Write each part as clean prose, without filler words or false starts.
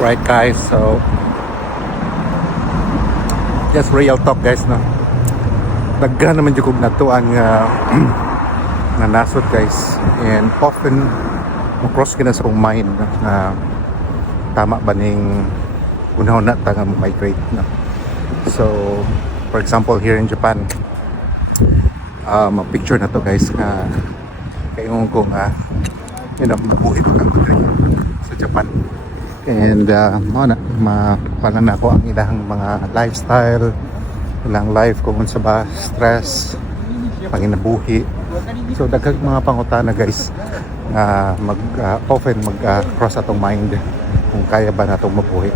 Right guys, so just real talk guys, no. Daghan naman jud kog natuan nga na nasod guys, and often mo-cross kina sa akong mind na tama ba ning unahon na ta nga migrate, no. So for example here in Japan, picture na to guys nga kaingon ko nga mabuhay pa ka sa Japan. And mapalan na ako ang ilang mga lifestyle, ilang life kung sa ba stress, panginabuhi. So daghang mga pangutana guys na often cross atong mind kung kaya ba natong mabuhi.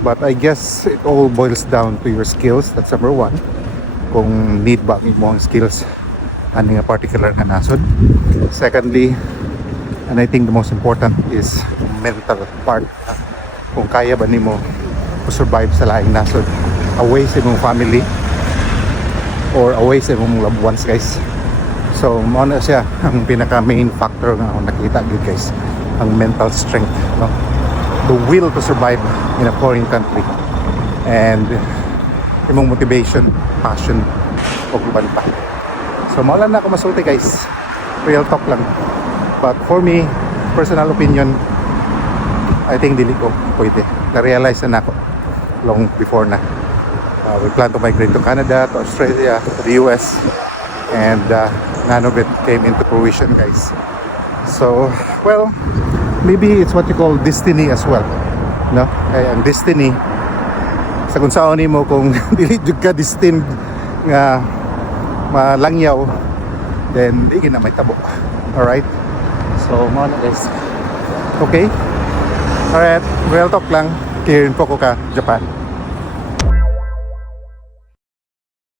But I guess it all boils down to your skills. That's number one. Kung need ba mo ang skills ani nga particular nga nasod. Secondly, and I think the most important is mental part. Kung kaya ba nimo to survive sa laing nasod away sa imong family or away sa imong loved ones guys. So mo na siya ang pinaka main factor nga ako nakita gid guys, ang mental strength, no? The will to survive in a foreign country, and imong motivation, passion ug uban pa. So mo lang na ako masulti guys, real talk lang. But for me, personal opinion, I think dili ko pwede. Na-realize na ako long before na. We plan to migrate to Canada, to Australia, to the US, and none of it came into fruition guys. So, well, maybe it's what you call destiny as well, no? Kaya ang destiny, sa kung saan mo kung dili jud ka destined nga malangyaw, then di na may tabo. Alright? So, mga guys. Okay? Alright, real talk lang. Kirin po ko ka, Japan.